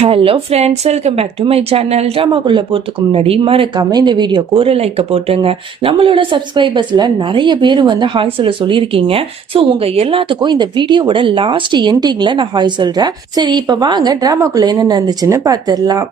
Hello friends welcome back to my channel ட்ராமாக்குள்ளே போகிறதுக்கு முன்னாடி மறக்காமல் இந்த வீடியோக்கு ஒரு லைக்கை போட்டுருங்க. நம்மளோட சப்ஸ்கிரைபர்ஸில் நிறைய பேர் வந்து ஹாய் சொல்ல சொல்லியிருக்கீங்க. ஸோ உங்கள் எல்லாத்துக்கும் இந்த வீடியோவோட லாஸ்ட் எண்டிங்கில் நான் ஹாய் சொல்கிறேன் சரி இப்போ வாங்க. ட்ராமாக்குள்ளே என்ன நடந்துச்சுன்னு பார்த்துடலாம்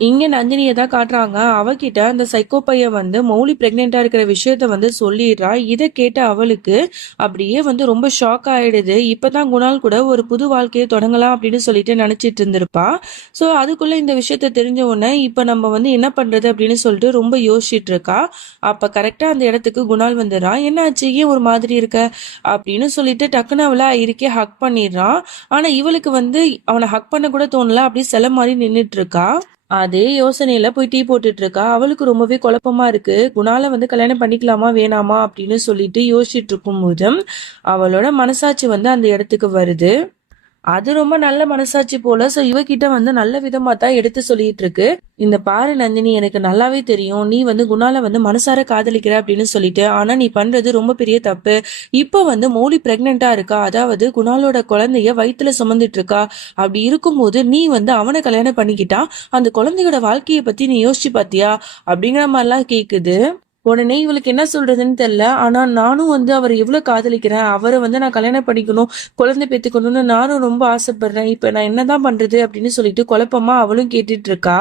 இங்க நந்தினியை தான் காட்டுறாங்க. அவகிட்ட அந்த சைக்கோ பையன் வந்து மௌலி பிரெக்னெண்டா இருக்கிற விஷயத்த வந்து சொல்லிடுறா. இதை கேட்ட அவளுக்கு அப்படியே வந்து ரொம்ப ஷாக் ஆயிடுது. இப்பதான் குணால் கூட ஒரு புது வாழ்க்கையை தொடங்கலாம் அப்படின்னு சொல்லிட்டு நினைச்சிட்டு இருந்திருப்பா. ஸோ அதுக்குள்ள இந்த விஷயத்த தெரிஞ்ச உடனே இப்ப நம்ம வந்து என்ன பண்றது அப்படின்னு சொல்லிட்டு ரொம்ப யோசிச்சுட்டு இருக்கா. அப்ப கரெக்டா அந்த இடத்துக்கு குணால் வந்துடுறான் என்னாச்சு? ஏன் ஒரு மாதிரி இருக்க? அப்படின்னு சொல்லிட்டு டக்குன்னு அவளை இருக்கே ஹக் பண்ணிடுறான் ஆனா இவளுக்கு வந்து அவனை ஹக் பண்ண கூட தோணல. அப்படியே சில மாதிரி நின்றுட்டு இருக்கா. அதே யோசனையில போய் டீ போட்டுட்டு இருக்கா அவளுக்கு ரொம்பவே குழப்பமா இருக்கு. குணால வந்து கல்யாணம் பண்ணிக்கலாமா வேணாமா அப்படின்னு சொல்லிட்டு யோசிச்சுட்டு இருக்கும்போது அவளோட மனசாட்சி வந்து அந்த இடத்துக்கு வருது. அது ரொம்ப நல்ல மனசாட்சி போல. சோ இவகிட்ட வந்து நல்ல விதமா தான் எடுத்து சொல்லிட்டு இருக்கு இந்த பாரு நந்தினி எனக்கு நல்லாவே தெரியும். நீ வந்து குணால வந்து மனசார காதலிக்கிற அப்படின்னு சொல்லிட்டு. ஆனா நீ பண்றது ரொம்ப பெரிய தப்பு. இப்ப வந்து மௌலி பிரெக்னெண்டா இருக்கா? அதாவது குணாலோட குழந்தைய வயித்துல சுமந்துட்டு இருக்கா அப்படி இருக்கும்போது நீ வந்து அவனை கல்யாணம் பண்ணிக்கிட்டா அந்த குழந்தையோட வாழ்க்கையை பத்தி நீ யோசிச்சு பாத்தியா? அப்படிங்கிற மாதிரிலாம் கேக்குது. உடனே இவளுக்கு என்ன சொல்றதுன்னு தெரியல. ஆனா நானும் வந்து அவரை எவ்வளவு காதலிக்கிறேன்? அவரை வந்து நான் கல்யாணம் பண்ணிக்கணும் குழந்தை பெற்றுக்கணும்னு நானும் ரொம்ப ஆசைப்படுறேன். இப்ப நான் என்னதான் பண்றது அப்படின்னு சொல்லிட்டு குழப்பமா அவளும் கேட்டுட்டு இருக்கா.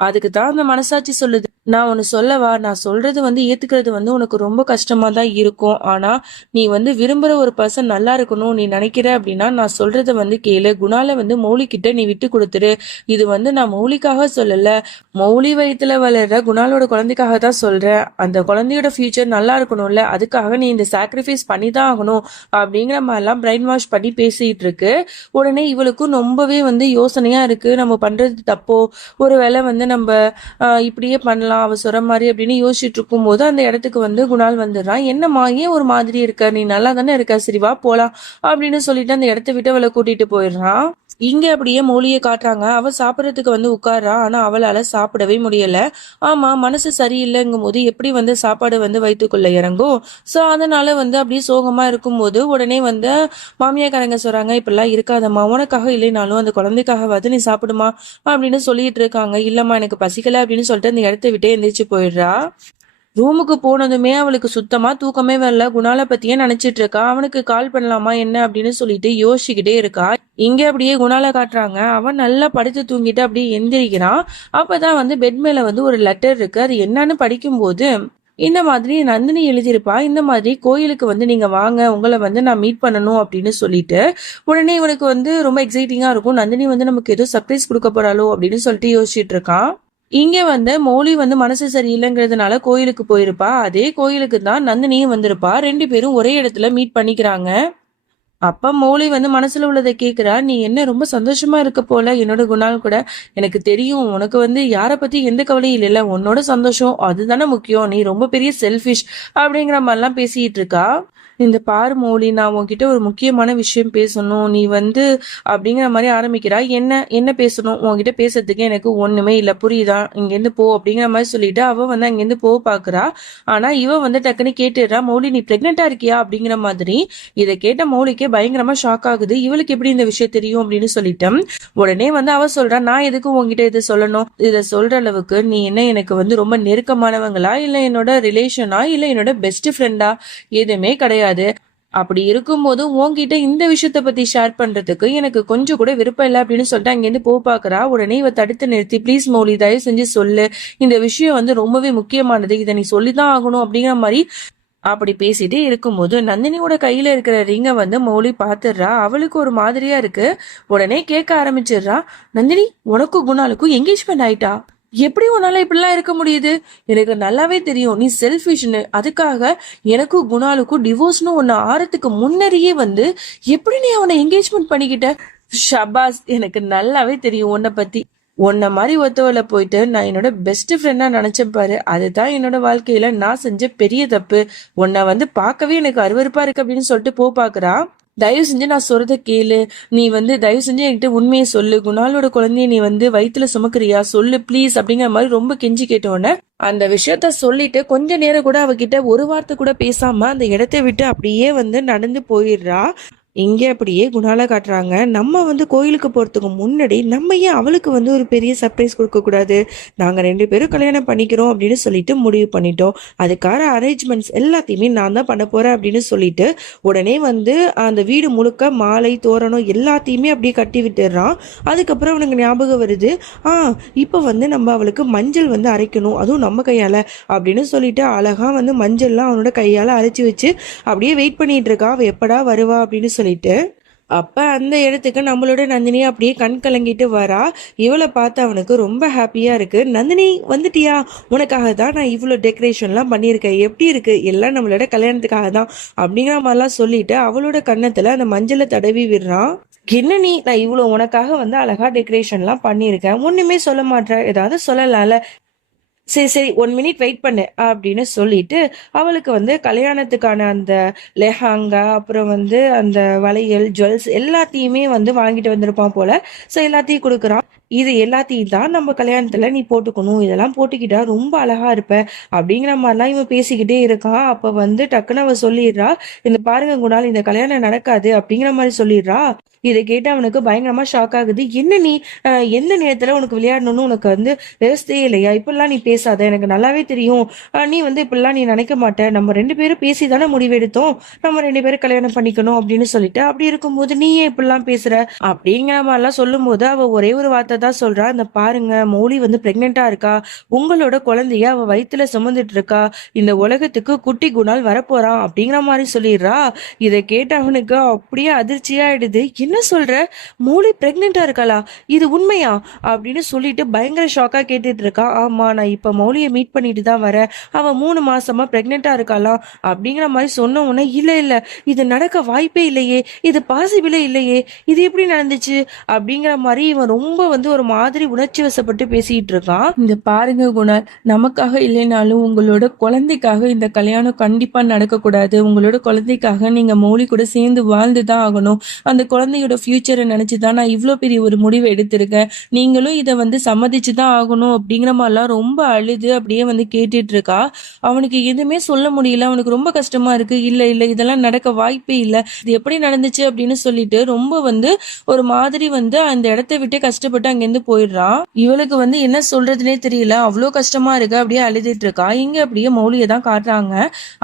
அதுக்கு தான் அந்த மனசாட்சி சொல்லுது. நான் ஒன்று சொல்லவா? நான் சொல்றது வந்து ஏத்துக்கிறது வந்து உனக்கு ரொம்ப கஷ்டமா தான் இருக்கும். ஆனா நீ வந்து விரும்புற ஒரு பர்சன் நல்லா இருக்கணும் நீ நினைக்கிற அப்படின்னா நான் சொல்றத வந்து கேளு. குணால வந்து மௌலிக்கிட்ட நீ விட்டு கொடுத்துரு இது வந்து நான் மௌலிக்காக சொல்லல. மௌலி வயிற்றுல வளர்ற குணாலோட குழந்தைக்காக தான் சொல்றேன். அந்த குழந்தையோட ஃபியூச்சர் நல்லா இருக்கணும்ல அதுக்காக நீ இந்த சாக்ரிஃபைஸ் பண்ணி தான் ஆகணும் அப்படிங்கிற மாதிரிலாம் பிரைன் வாஷ் பண்ணி பேசிட்டு இருக்கு. உடனே இவளுக்கும் ரொம்பவே வந்து யோசனையா இருக்கு. நம்ம பண்றது தப்போ? ஒருவேளை வந்து நம்ம இப்படியே பண்ணலாம். அவ சொல்ற மாதிரி அப்படின்னு யோசிச்சுட்டு இருக்கும்போது அந்த இடத்துக்கு வந்து குணால் வந்துடுறான். என்னம்மா ஏன் ஒரு மாதிரி இருக்க? நீ நல்லா தானே இருக்க? சரி வா போலாம் அப்படின்னு சொல்லிட்டு அந்த இடத்த விட்டு அவளை கூட்டிட்டு போயிடுறான். இங்க அப்படியே மூலியை காட்டுறாங்க. அவ சாப்பிடறதுக்கு வந்து உட்கார்றா. ஆனா அவளால சாப்பிடவே முடியல. ஆமா மனசு சரியில்லைங்கும் போது எப்படி வந்து சாப்பாடு வந்து வயிற்றுக்குள்ள இறங்கும்? சோ அதனால வந்து அப்படியே சோகமா இருக்கும்போது உடனே வந்து மாமியாக்காரங்க சொல்றாங்க இப்படிலாம் இருக்காதம்மா. உனக்காக இல்லைனாலும் அந்த குழந்தைக்காகவாது நீ சாப்பிடுமா அப்படின்னு சொல்லிட்டு இருக்காங்க. இல்லம்மா எனக்கு பசிக்கல அப்படின்னு சொல்லிட்டு அந்த இடத்த விட்டே எந்திரிச்சு போயிடுறா. ரூமுக்கு போனதுமே அவளுக்கு சுத்தமா தூக்கமே வரல. குணால பத்தியே நினைச்சிட்டு இருக்கா. அவனுக்கு கால் பண்ணலாமா என்ன அப்படின்னு சொல்லிட்டு யோசிச்சுக்கிட்டே இருக்கா. இங்க அப்படியே குணால காட்டுறாங்க. அவன் நல்லா படுத்து தூங்கிட்டு அப்படியே எந்திரிக்கிறான். அப்பதான் வந்து பெட் மேல வந்து ஒரு லெட்டர் இருக்கு. அது என்னன்னு படிக்கும்போது இந்த மாதிரி நந்தினி எழுதியிருப்பா. இந்த மாதிரி கோயிலுக்கு வந்து நீங்க வாங்க உங்களை வந்து நான் மீட் பண்ணணும் அப்படின்னு சொல்லிட்டு உடனே இவனுக்கு வந்து ரொம்ப எக்ஸைட்டிங்கா இருக்கும். நந்தினி வந்து நமக்கு ஏதோ சர்ப்ரைஸ் கொடுக்க போறாளோ அப்படின்னு சொல்லிட்டு யோசிச்சுட்டு இருக்கான். இங்க வந்து மௌலி வந்து மனசு சரியில்லைங்கிறதுனால கோயிலுக்கு போயிருப்பா. அதே கோயிலுக்கு தான் நந்தினியும் வந்திருப்பா. ரெண்டு பேரும் ஒரே இடத்துல மீட் பண்ணிக்கிறாங்க. அப்ப மௌலி வந்து மனசுல உள்ளதை கேக்குறா நீ என்ன ரொம்ப சந்தோஷமா இருக்க போல? என்னோட குணால் கூட எனக்கு தெரியும். உனக்கு வந்து யார பத்தி எந்த கவலையும் இல்லைல்ல. உன்னோட சந்தோஷம் அதுதானே முக்கியம். நீ ரொம்ப பெரிய செல்ஃபிஷ் அப்படிங்கிற மாதிரிலாம் பேசிட்டு இருக்கா. இந்த பாரு மௌலி நான் உன்கிட்ட ஒரு முக்கியமான விஷயம் பேசணும். நீ வந்து அப்படிங்கிற மாதிரி ஆரம்பிக்கிறா. என்ன என்ன பேசணும்? உன்கிட்ட பேசுறதுக்கு எனக்கு ஒண்ணுமே இல்ல. புரியுதா? இங்கேருந்து போ அப்படிங்கிற மாதிரி சொல்லிட்டு அவ வந்து அங்கேருந்து போக பாக்குறா. ஆனா இவ வந்து டக்குன்னு கேட்டுடுறா மௌலி நீ பிரெக்னெண்டா இருக்கியா? அப்படிங்கிற மாதிரி. இதை கேட்ட மௌலிக்கு பயங்கரமா ஷாக் ஆகுது. இவளுக்கு எப்படி இந்த விஷயம் தெரியும் அப்படின்னு சொல்லிட்டேன். உடனே வந்து அவ சொல்றா நான் எதுக்கு உன்கிட்ட இதை சொல்லணும்? இதை சொல்ற அளவுக்கு நீ என்ன எனக்கு வந்து ரொம்ப நெருக்கமானவங்களா? இல்ல என்னோட ரிலேஷனா இல்ல என்னோட பெஸ்ட் ஃப்ரெண்டா எதுவுமே கிடையாது. அப்படி இருக்கும்போது உன்கிட்ட இந்த விஷயத்த பத்தி ஷேர் பண்றதுக்கு எனக்கு கொஞ்சம் கூட விருப்பம் இல்லை அப்படின்னு சொல்லிட்டு அங்கேருந்து போ பாக்குறா உடனே இவ தடுத்து நிறுத்தி ப்ளீஸ் மௌலி தயவு செஞ்சு சொல்லு. இந்த விஷயம் வந்து ரொம்பவே முக்கியமானது. இதை நீ சொல்லிதான் ஆகணும் அப்படிங்கிற மாதிரி அப்படி பேசிட்டு இருக்கும்போது நந்தினியோட கையில இருக்கிற ரிங்கை வந்து மௌலி பாத்துடுறா. அவளுக்கு ஒரு மாதிரியா இருக்கு. உடனே கேட்க ஆரம்பிச்சிடுறா. நந்தினி உனக்கும் குணாலுக்கும் என்கேஜ்மெண்ட் ஆயிட்டா? எப்படி உன்னால இப்படிலாம் இருக்க முடியுது? எனக்கு நல்லாவே தெரியும். நீ செல்ஃபிஷ்னு அதுக்காக எனக்கும் குணாலுக்கும் டிவோர்ஸ்னு ஒன்னு ஆறத்துக்கு முன்னரையே வந்து எப்படி நீ அவனை என்கேஜ்மெண்ட் பண்ணிக்கிட்ட? ஷபாஸ் எனக்கு நல்லாவே தெரியும் உன்னை பத்தி. உன்னை மாதிரி ஒருத்தவளை போயிட்டு நான் என்னோட பெஸ்ட் ஃப்ரெண்டாக நினச்சேன் பாரு. அதுதான் என்னோட வாழ்க்கையில நான் செஞ்ச பெரிய தப்பு. உன்னை வந்து பார்க்கவே எனக்கு அருவருப்பா இருக்கு அப்படின்னு சொல்லிட்டு போ பார்க்குறா தயவு செஞ்சு நான் சொல்றத கேளு. நீ வந்து தயவு செஞ்சு என்கிட்ட உண்மையை சொல்லு. குணாலோட குழந்தைய நீ வந்து வயிற்றுல சுமக்குறியா? சொல்லு ப்ளீஸ் அப்படிங்கிற மாதிரி ரொம்ப கெஞ்சி கேட்டோன்னே அந்த விஷயத்த சொல்லிட்டு கொஞ்ச நேரம் கூட அவகிட்ட ஒரு வார்த்தை கூட பேசாம அந்த இடத்தை விட்டு அப்படியே வந்து நடந்து போயிடுறா. இங்கே அப்படியே குணால காட்டுறாங்க. நம்ம வந்து கோயிலுக்கு போகிறதுக்கு முன்னாடி நம்ம ஏன் அவளுக்கு வந்து ஒரு பெரிய சர்ப்ரைஸ் கொடுக்கக்கூடாது நாங்கள் ரெண்டு பேரும் கல்யாணம் பண்ணிக்கிறோம் அப்படின்னு சொல்லிட்டு முடிவு பண்ணிட்டோம். அதுக்கான அரேஞ்ச்மெண்ட்ஸ் எல்லாத்தையுமே நான் தான் பண்ண போகிறேன் அப்படின்னு சொல்லிட்டு உடனே வந்து அந்த வீடு முழுக்க மாலை தோரணம் எல்லாத்தையுமே அப்படியே கட்டி விட்டுடுறான் அதுக்கப்புறம் அவனுக்கு ஞாபகம் வருது ஆ இப்போ வந்து நம்ம அவளுக்கு மஞ்சள் வந்து அரைக்கணும். அதுவும் நம்ம கையால் அப்படின்னு சொல்லிட்டு அழகாக வந்து மஞ்சள்லாம் அவனோட கையால் அரைச்சி வச்சு அப்படியே வெயிட் பண்ணிட்டு இருக்கா. அவள் எப்படா வருவா அப்படின்னு சொல்லிட்டு அப்போ அந்த இடத்துக்கு நம்மளோட நந்தினி அப்படியே கண் கலங்கிட்டு வரா. இவளை பார்த்து அவனுக்கு ரொம்ப ஹாப்பியாக இருக்குது நந்தினி வந்துட்டியா? உனக்காக தான் நான் இவ்வளோ டெக்கரேஷன்லாம் பண்ணியிருக்கேன். எப்படி இருக்குது எல்லாம் நம்மளோட கல்யாணத்துக்காக தான். அப்படிங்கிற மாதிரிலாம் சொல்லிட்டு அவளோட கன்னத்தில் அந்த மஞ்சளை தடவி விடுறான் என்ன நீ? நான் இவ்வளோ உனக்காக வந்து அழகா டெக்கரேஷன்லாம் பண்ணியிருக்கேன். ஒன்றுமே சொல்ல மாட்டேன் ஏதாவது சொல்லலாம்ல. சரி சரி ஒன் மினிட் வெயிட் பண்ணு அப்படின்னு சொல்லிட்டு அவளுக்கு வந்து கல்யாணத்துக்கான அந்த லெஹாங்கா அப்புறம் வந்து அந்த வளையல் ஜுவல்ஸ் எல்லாத்தையுமே வந்து வாங்கிட்டு வந்திருப்பான் போல. ஸோ எல்லாத்தையும் கொடுக்குறான். இது எல்லாத்தையும் தான் நம்ம கல்யாணத்துல நீ போட்டுக்கணும் இதெல்லாம் போட்டுக்கிட்டா ரொம்ப அழகா இருப்ப அப்படிங்கிற மாதிரிலாம் இவன் பேசிக்கிட்டே இருக்கான். அப்ப வந்து டக்குன்னு அவ சொல்லிடுறா இந்த பாருங்க குணால் இந்த கல்யாணம் நடக்காது அப்படிங்கிற மாதிரி சொல்லிடுறா. இதை கேட்டு அவனுக்கு பயங்கரமா ஷாக் ஆகுது. என்ன நீ எந்த நேரத்துல உனக்கு விளையாடணும்னு உனக்கு வந்து விவசாயே இல்லையா? இப்பெல்லாம் நீ பேசாத. எனக்கு நல்லாவே தெரியும். நீ வந்து இப்பெல்லாம் நீ நினைக்க மாட்ட. நம்ம ரெண்டு பேரும் பேசி தானே முடிவெடுத்தோம். நம்ம ரெண்டு பேரும் கல்யாணம் பண்ணிக்கணும் அப்படின்னு சொல்லிட்டு அப்படி இருக்கும்போது நீ ஏன் இப்படிலாம் பேசுற? அப்படிங்கிற மாதிரிலாம் சொல்லும்போது அவ ஒரே ஒரு வார்த்தை தான் சொல்றா. இந்த பாருங்க மௌலி வந்து பிரெக்னெண்டா இருக்கா? உங்களோட குழந்தைய அவ வயித்துல சுமந்துட்டு இருக்கா? இந்த உலகத்துக்கு குட்டி குணால் வரப்போறான் அப்படிங்கிற மாதிரி சொல்லிடுறா. இதை கேட்டவனுக்கு அவனுக்கு அப்படியே அதிர்ச்சியாயிடுது. என்ன சொல்ற? மௌலி பிரெக்னெண்டா இருக்காளா? இது உண்மையா? அப்படின்னு சொல்லிட்டு பயங்கர ஷாக்கா கேட்டுட்டு இருக்கா. ஆமா நான் இப்ப மௌலியை மீட் பண்ணிட்டு தான் வரேன். அவ மூணு மாசமா பிரெக்னெண்டா இருக்காளாம் அப்படிங்கிற மாதிரி சொன்ன உடனே இல்ல இல்ல இது நடக்க வாய்ப்பே இல்லையே. இது பாசிபிளே இல்லையே. இது எப்படி நடந்துச்சு? அப்படிங்கிற மாதிரி இவன் ரொம்ப வந்து ஒரு மாதிரி உணர்ச்சி வசப்பட்டு பேசிட்டு இருக்கான். இந்த பாருங்க குணால். நமக்காக இல்லைனாலும் உங்களோட குழந்தைக்காக இந்த கல்யாணம் கண்டிப்பா நடக்கக்கூடாது. உங்களோட குழந்தைக்காக நீங்க மௌலி கூட சேர்ந்து வாழ்ந்து தான் ஆகணும். அந்த குழந்தை குழந்தையோட ஃபியூச்சரை நினச்சி தான் நான் இவ்வளோ பெரிய ஒரு முடிவை எடுத்திருக்கேன். நீங்களும் இதை வந்து சம்மதிச்சு தான் ஆகணும் அப்படிங்கிற மாதிரிலாம் ரொம்ப அழுது அப்படியே வந்து கேட்டுட்டு இருக்கா. அவனுக்கு எதுவுமே சொல்ல முடியல. அவனுக்கு ரொம்ப கஷ்டமா இருக்கு. இல்ல இல்ல இதெல்லாம் நடக்க வாய்ப்பே இல்லை. இது எப்படி நடந்துச்சு அப்படின்னு சொல்லிட்டு ரொம்ப வந்து ஒரு மாதிரி வந்து அந்த இடத்த விட்டு கஷ்டப்பட்டு அங்கேருந்து போயிடுறான். இவளுக்கு வந்து என்ன சொல்றதுனே தெரியல. அவ்வளோ கஷ்டமா இருக்கு. அப்படியே அழுதுட்டு இருக்கா. இங்க அப்படியே மௌலியை தான் காட்டுறாங்க.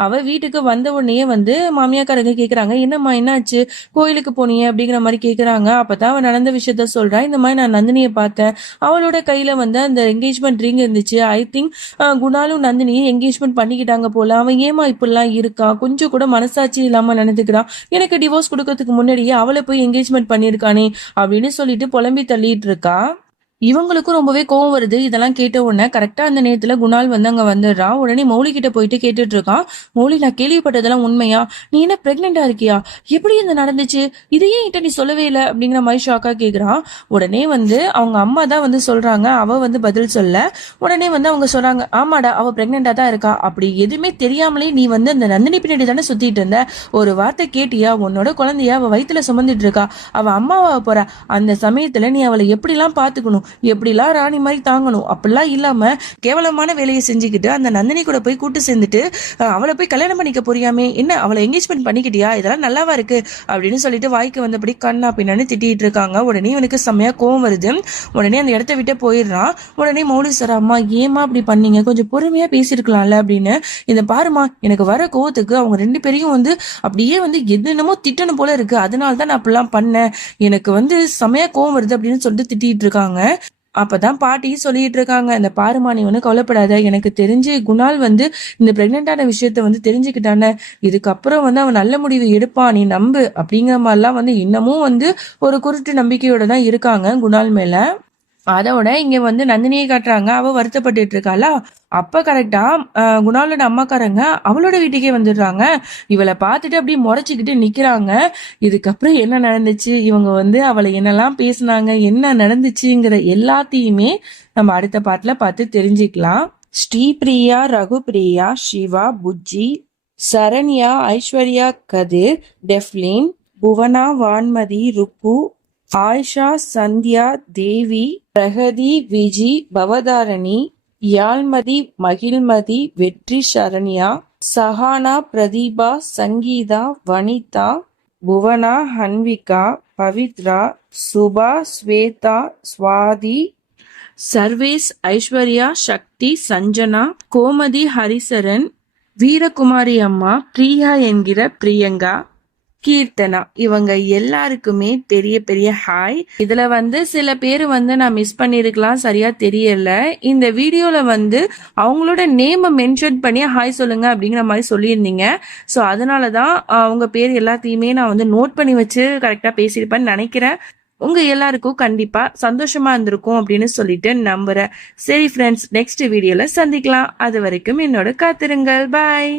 அவ வீட்டுக்கு வந்த உடனே வந்து மாமியாக்காரங்க கேட்குறாங்க என்னம்மா என்னாச்சு? கோயிலுக்கு போனீங்க அப்படிங்கிற மாதிரி கேட்குறாங்க அப்போ தான் அவன் நடந்த விஷயத்த சொல்கிறான் இந்த மாதிரி நான் நந்தினியை பார்த்தேன். அவளோட கையில் வந்து அந்த என்கேஜ்மெண்ட் ரிங் இருந்துச்சு. ஐ திங்க் குணாலும் நந்தினியும் என்கேஜ்மெண்ட் பண்ணிக்கிட்டாங்க போல. அவன் ஏமா இப்படிலாம் இருக்கா? கொஞ்சம் கூட மனசாட்சி இல்லாமல் நடந்துக்கிறான். எனக்கு டிவோர்ஸ் கொடுக்கறதுக்கு முன்னாடியே அவளை போய் என்கேஜ்மெண்ட் பண்ணியிருக்கானே அப்படின்னு சொல்லிட்டு புலம்பி தள்ளிட்டு இருக்கா? இவங்களுக்கும் ரொம்பவே கோவம் வருது. இதெல்லாம் கேட்ட உடனே கரெக்டா அந்த நேரத்துல குணால் வந்து அங்க வந்துடுறான் உடனே மௌலி கிட்ட போயிட்டு கேட்டுட்டு இருக்கான் மௌலி நான் கேள்விப்பட்டதெல்லாம் உண்மையா? நீ என்ன பிரெக்னெண்டா இருக்கியா? எப்படி இது நடந்துச்சு? இதையே என்கிட்ட நீ சொல்லவே இல்லை? அப்படிங்கிற மாதிரி ஷாக்கா கேக்குறான். உடனே வந்து அவங்க அம்மா தான் வந்து சொல்றாங்க. அவ வந்து பதில் சொல்ல. உடனே வந்து அவங்க சொல்றாங்க ஆமாடா அவ பிரெக்னெண்டா தான் இருக்கா. அப்படி எதுவுமே தெரியாமலே நீ வந்து அந்த நந்தினி பின்னாடி தானே சுத்திட்டு இருந்த. ஒரு வார்த்தை கேட்டியா? உன்னோட குழந்தைய? அவ வயிற்றுல சுமந்துட்டு இருக்கா. அவ அம்மாவை போறா? அந்த சமயத்துல நீ அவளை எப்படிலாம் பாத்துக்கணும் எப்படிலாம் ராணி மாதிரி தாங்கணும்? அப்படிலாம் இல்லாம கேவலமான வேலையை செஞ்சுக்கிட்டு அந்த நந்தினி கூட போய் கூட்டு சேர்ந்துட்டு அவளை போய் கல்யாணம் பண்ணிக்க போறியாமே? என்ன அவளை என்கேஜ்மெண்ட் பண்ணிக்கிட்டியா? இதெல்லாம் நல்லாவா இருக்கு? அப்படின்னு சொல்லிட்டு வாய்க்கு வந்தபடி கண்ணா பின்னான்னு திட்டிட்டு இருக்காங்க. உடனே இவனுக்கு செம்மையா கோவம் வருது. உடனே அந்த இடத்த விட்டு போயிடுறான். உடனே மௌலி சார் அம்மா ஏமா அப்படி பண்ணீங்க? கொஞ்சம் பொறுமையா பேசியிருக்கலாம்ல அப்படின்னு. இதை பாருமா எனக்கு வர கோவத்துக்கு அவங்க ரெண்டு பேரையும் வந்து அப்படியே வந்து என்னென்னமோ திட்டணும் போல இருக்கு. அதனால தான் நான் அப்படிலாம் பண்ணேன். எனக்கு வந்து செமையா கோவம் வருது அப்படின்னு சொல்லிட்டு திட்டிட்டு இருக்காங்க. அப்பதான் பாட்டி சொல்லிட்டு இருக்காங்க இந்த பாருமா நீ ஒன்றும் கவலைப்படாத. எனக்கு தெரிஞ்சு குணால் வந்து இந்த பிரெக்னெண்டான விஷயத்த வந்து தெரிஞ்சுக்கிட்டானே. இதுக்கப்புறம் வந்து அவன் நல்ல முடிவு எடுப்பான் நீ நம்பு அப்படிங்கிற மாதிரிலாம் வந்து இன்னமும் வந்து ஒரு குருட்டு நம்பிக்கையோட தான் இருக்காங்க குணால் மேல. அதோட இங்க வந்து நந்தினியை காட்டுறாங்க. அவ வருத்தப்பட்டுட்டு இருக்காளா? அப்ப கரெக்டா குணாலோட அம்மாக்காரங்க அவளோட வீட்டுக்கே வந்துடுறாங்க. இவளை பார்த்துட்டு அப்படியே முறைச்சிக்கிட்டு நிக்கிறாங்க. இதுக்கப்புறம் என்ன நடந்துச்சு? இவங்க வந்து அவளை என்னெல்லாம் பேசுனாங்க? என்ன நடந்துச்சுங்கிற எல்லாத்தையுமே நம்ம அடுத்த பாட்டுல பார்த்து தெரிஞ்சுக்கலாம். ஸ்ரீபிரியா ரகுபிரியா சிவா புஜ்ஜி சரண்யா ஐஸ்வர்யா கதிர் டெஃப்லின் புவனா வான்மதி ருப்பு ஆயிஷா சந்தியா தேவி பிரகதி விஜி பவதாரணி யாழ்மதி மகிழ்மதி வெற்றி சரண்யா சஹானா பிரதீபா சங்கீதா வனிதா புவனா ஹன்விகா பவித்ரா சுபா ஸ்வேதா ஸ்வாதி சர்வேஸ் ஐஸ்வர்யா சக்தி சஞ்சனா கோமதி ஹரிசரன் வீரகுமாரி அம்மா பிரியா என்கிற பிரியங்கா கீர்த்தனா. இவங்க எல்லாருக்குமே பெரிய பெரிய ஹாய் இதுல வந்து சில பேர் வந்து நான் மிஸ் பண்ணிருக்கலாம் சரியா தெரியல. இந்த வீடியோல வந்து அவங்களோட நேமை மென்ஷன் பண்ணி ஹாய் சொல்லுங்க அப்படிங்கிற மாதிரி சொல்லியிருந்தீங்க. ஸோ அதனால தான் அவங்க பேர் எல்லாத்தையுமே நான் வந்து நோட் பண்ணி வச்சு கரெக்டாக பேசியிருப்பேன்னு நினைக்கிறேன். உங்க எல்லாருக்கும் கண்டிப்பா சந்தோஷமா இருந்திருக்கும் அப்படின்னு சொல்லிட்டு நம்புறேன். சரி ஃப்ரெண்ட்ஸ் நெக்ஸ்ட் வீடியோல சந்திக்கலாம். அது வரைக்கும் என்னோட காத்திருங்கள். பாய்